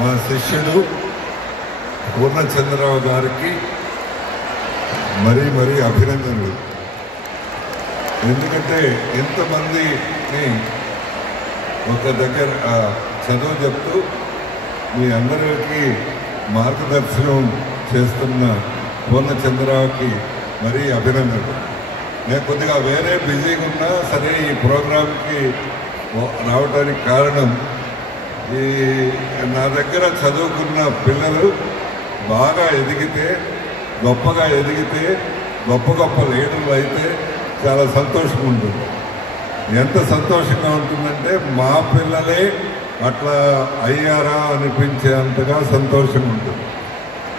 మా శిష్యుడు పూర్ణచంద్రరావు గారికి మరీ మరీ అభినందనలు. ఎందుకంటే ఎంతమందిని ఒక దగ్గర చదువు చెప్తూ మీ అందరికీ మార్గదర్శనం చేస్తున్న పూర్ణచంద్రరావుకి మరీ అభినందనలు. నేను కొద్దిగా వేరే బిజీగా ఉన్నా సరే ఈ ప్రోగ్రాంకి రావడానికి కారణం ఈ నా దగ్గర చదువుకున్న పిల్లలు బాగా ఎదిగితే, గొప్పగా ఎదిగితే, గొప్ప గొప్ప లీడర్లు అయితే చాలా సంతోషంగా ఉంటుంది. ఎంత సంతోషంగా ఉంటుందంటే మా పిల్లలే అట్లా అయ్యారా అనిపించేంతగా సంతోషంగా ఉంటుంది.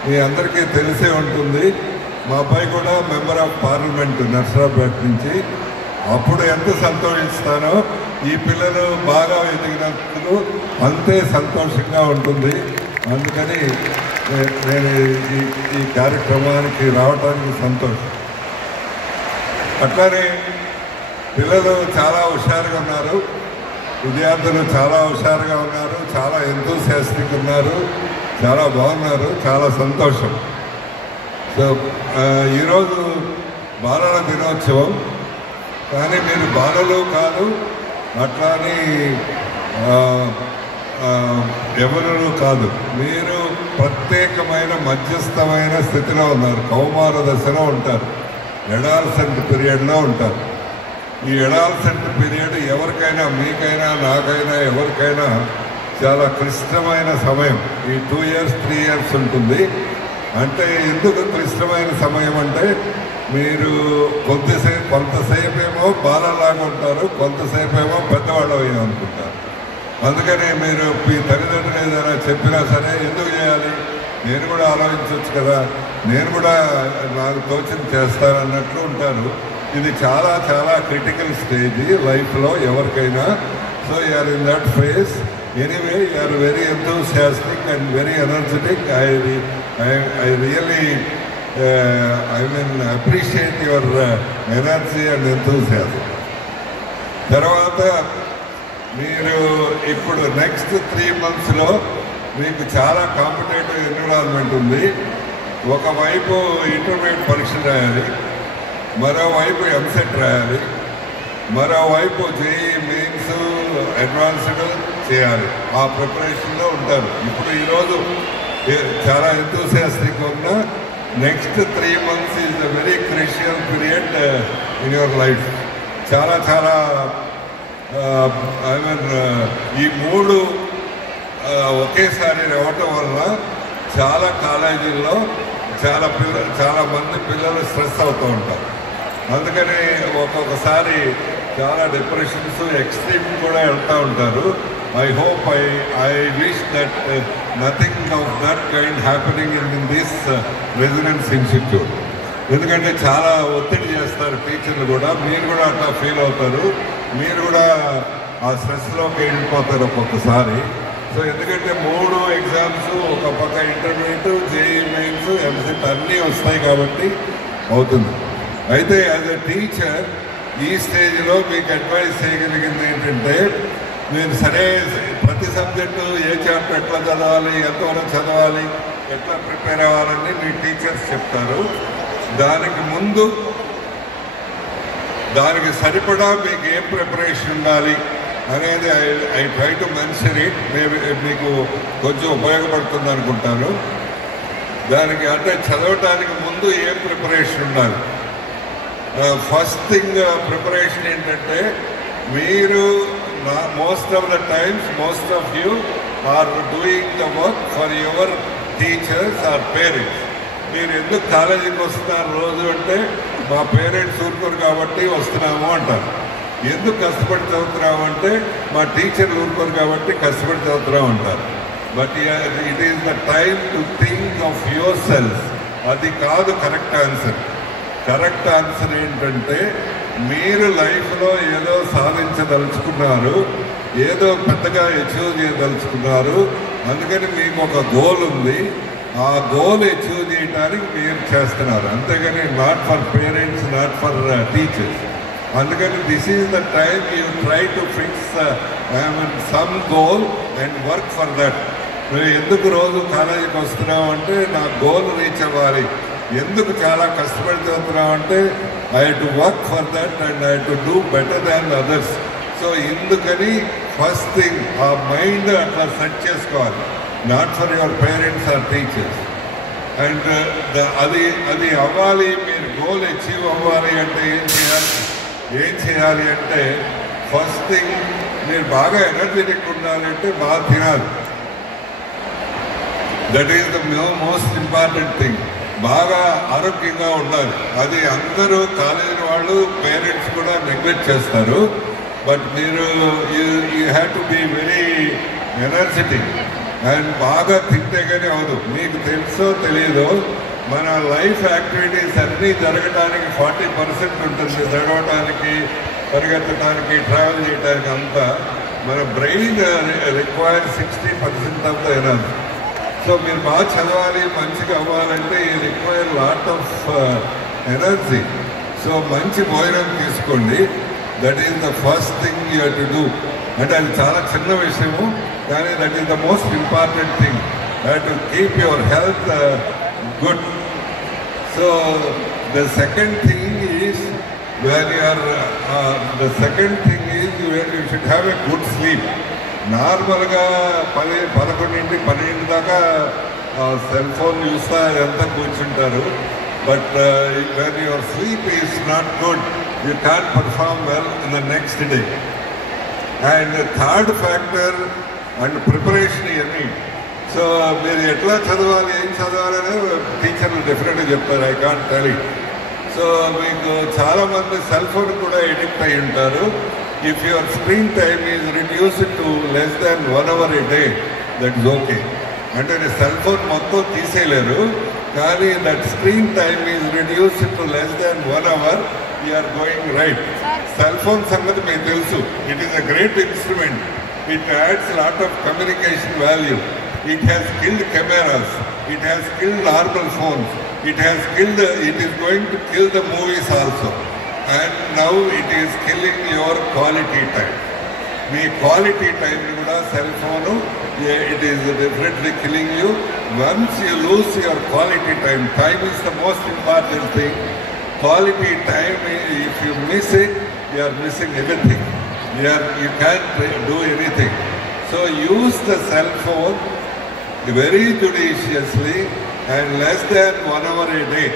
మీ అందరికీ తెలిసే ఉంటుంది, మా అబ్బాయి కూడా మెంబర్ ఆఫ్ పార్లమెంట్ నర్సరావుపేట నుంచి. అప్పుడు ఎంత సంతోషిస్తానో ఈ పిల్లలు బాగా ఎదిగినప్పుడు అంతే సంతోషంగా ఉంటుంది. అందుకని నేను ఈ కార్యక్రమానికి రావడానికి సంతోషం. అట్లానే పిల్లలు చాలా హుషారుగా ఉన్నారు, విద్యార్థులు చాలా హుషారుగా ఉన్నారు, చాలా ఎంతూసియాస్టిక్ ఉన్నారు, చాలా బాగున్నారు, చాలా సంతోషం. సో ఈరోజు బాలల దినోత్సవం, కానీ మీరు బాలలు కాదు, అట్లాని ఎవరు కాదు, మీరు ప్రత్యేకమైన మధ్యస్థమైన స్థితిలో ఉన్నారు, కౌమార దశలో ఉంటారు, ఎడాల్సెంట్ పీరియడ్లో ఉంటారు. ఈ ఎడాల్సెంట్ పీరియడ్ ఎవరికైనా, మీకైనా, నాకైనా, ఎవరికైనా చాలా క్లిష్టమైన సమయం. ఈ 2 years 3 years ఉంటుంది. అంటే ఎందుకు క్లిష్టమైన సమయం అంటే మీరు కొంతసేపు ఏమో బాలలాగా ఉంటారు, కొంతసేపు ఏమో పెద్దవాళ్ళు అనుకుంటారు. అందుకనే మీరు మీ తల్లిదండ్రులు ఏదైనా చెప్పినా సరే ఎందుకు చేయాలి, నేను కూడా ఆలోచించవచ్చు కదా, నేను కూడా నాకు తోచింది చేస్తానన్నట్లు ఉంటారు. ఇది చాలా చాలా క్రిటికల్ స్టేజ్ లైఫ్లో ఎవరికైనా. So you're in that phase. Anyway you're very enthusiastic and very energetic. I really appreciate your energy and enthusiasm. తర్వాత మీరు ఇప్పుడు నెక్స్ట్ 3 monthsలో మీకు చాలా కాంపిటేటివ్ ఎన్విరాన్మెంట్ ఉంది. ఒకవైపు ఇంటర్మీడియట్ పరీక్షలు రాయాలి, మరోవైపు ఎంసెట్ రాయాలి, మరోవైపు జేఈ మెయిన్స్ అడ్వాన్స్డ్ చేయాలి. ఆ ప్రిపరేషన్లో ఉంటారు. ఇప్పుడు ఈరోజు చాలా ఎంతూసియాస్టిక్ ఉన్న next 3 months is the very crucial period in your life. చాలా చాలా ఈ 3 ఒకేసారి రావటం వల్ల చాలా కాలేజీల్లో చాలా మంది పిల్లలు స్ట్రెస్ అవుతూ ఉంటారు. అందుకని ఒక్కొక్కసారి చాలా డిప్రెషన్స్, ఎక్స్ట్రీమ్ కూడా వెళ్తూ ఉంటారు. I hope I wish that nothing of that kind happening in this residence institute. ఎందుకంటే చాలా ఒత్తిడి చేస్తారు టీచర్లు కూడా, మీరు కూడా అట్లా ఫీల్ అవుతారు, మీరు కూడా ఆ స్ట్రెస్లోకి వెళ్ళిపోతారు ఒక్కొక్కసారి. సో ఎందుకంటే 3 ఎగ్జామ్స్, ఒక పక్క ఇంటర్మీడియట్, జేఈ మెయిన్స్, ఎంసెట్ అన్నీ వస్తాయి కాబట్టి అవుతుంది. అయితే యాజ్ ఎ టీచర్ ఈ స్టేజ్లో మీకు అడ్వైస్ చేయగలిగింది ఏంటంటే, మీరు సరే ప్రతి సబ్జెక్టు ఏ చాప్టర్ ఎట్లా చదవాలి, ఎంతవరకు చదవాలి, ఎట్లా ప్రిపేర్ అవ్వాలని మీ టీచర్స్ చెప్తారు. దానికి ముందు దానికి సరిపడా మీకు ఏం ప్రిపరేషన్ ఉండాలి అనేది I try to mention it. మీకు కొంచెం ఉపయోగపడుతుంది అనుకుంటాను. దానికి అంటే చదవటానికి ముందు ఏం ప్రిపరేషన్ ఉండాలి. ఫస్ట్ థింగ్ ప్రిపరేషన్ ఏంటంటే, మీరు most of the times most of you are doing the work for your teachers or parents. మీరు ఎందుకు కాలేజీకి వస్తున్నారు రోజు అంటే, మా పేరెంట్స్ ఊరుకోరు కాబట్టి వస్తున్నాము అంటారు. ఎందుకు కష్టపడి చదువుతున్నాము అంటే, మా టీచర్లు ఊరుకోరు కాబట్టి కష్టపడి చదువుతున్నాం అంటారు. But it is the time to think of your self. అది కాదు కరెక్ట్ ఆన్సర్. కరెక్ట్ ఆన్సర్ ఏంటంటే, మీరు లైఫ్లో ఏదో సాధించదలుచుకున్నారు, ఏదో పెద్దగా అచీవ్ చేయదలుచుకున్నారు, అందుకని మీకు ఒక గోల్ ఉంది, ఆ గోల్ అచీవ్ చేయడానికి మీరు చేస్తున్నారు, అంతేగాని not for parents, not for teachers. అందుకని this is the time you try to fix some goal and work for that. నువ్వు ఎందుకు రోజు కాలేజీకి వస్తున్నావు అంటే నా గోల్ రీచ్ అవ్వాలి. ఎందుకు చాలా కష్టపడి చదువుతున్నావు అంటే I to work for that and I to do better than others. So ఇందుకని ఫస్ట్ థింగ్ ఆ మైండ్ అట్లా సెట్ చేసుకోవాలి, not for your parents or teachers. And అది అవ్వాలి, మీరు గోల్ అచీవ్ అవ్వాలి అంటే ఏం చేయాలి అంటే ఫస్ట్ థింగ్ మీరు బాగా ఎనర్జెటిక్ ఉండాలి అంటే బాగా తినాలి. That is the most important thing. బాగా ఆరోగ్యంగా ఉండాలి. అది అందరూ కాలేజీ వాళ్ళు పేరెంట్స్ కూడా నెగ్లెక్ట్ చేస్తారు. బట్ మీరు you have to be very energetic and బాగా తింటే కానీ అవదు. మీకు తెలుసో తెలియదో మన లైఫ్ యాక్టివిటీస్ అన్నీ జరగడానికి 40% ఉంటుంది. చదవటానికి, పరిగెత్తడానికి, ట్రావెల్ చేయడానికి అంతా మన brain require 60% of the energy. So మీరు బాగా చదవాలి, మంచిగా అవ్వాలంటే ఈ require lot of energy. So మంచి భోజనం తీసుకోండి. That is the first thing you have to do. అంటే అది చాలా చిన్న విషయము, కానీ that is the most important thing. You have to keep your health good. So the second thing is when you are the second thing is you should have a good sleep. నార్మల్గా 11 12 దాకా cell phone చూస్తా అదంతా కూర్చుంటారు. But when your sleep is not good you can perform well in the next day. And third factor and preparation ఇవన్నీ. So మీరు ఎట్లా చదవాలి, ఏం చదవాలి అనేది టీచర్లు డెఫినెట్గా చెప్తారు. I can't tell it. So మీకు చాలామంది సెల్ ఫోన్ కూడా ఎడిక్ట్ అయి ఉంటారు. If your screen time is reduced to less than 1 hour a day, that is okay. అంటే సెల్ ఫోన్ మొత్తం తీసేయలేరు, కానీ that screen time is reduced to less than 1 hour, you're going right. Cell phone సంగతి మీకు తెలుసు. It is a great instrument. It adds lot of communication value. It has killed cameras, it has killed normal phones, it is going to kill the movies also, and now it is killing your quality time. మీ quality time కూడా cell phone it is definitely killing you. Once you lose your quality time is the most important thing. Quality time, if you miss it, you are missing everything. You can't do anything. So use the cell phone very judiciously and less than 1 hour a day.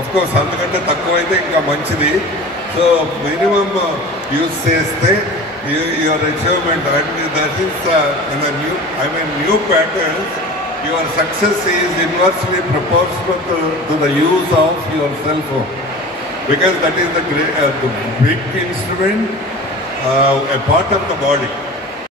Of course, అంతకంటే తక్కువైతే ఇంకా మంచిది. So minimum use చేస్తే your achievement. And that is in new patterns. Your success is inversely proportional to the use of your cell phone, because that is the big instrument, a part of the body.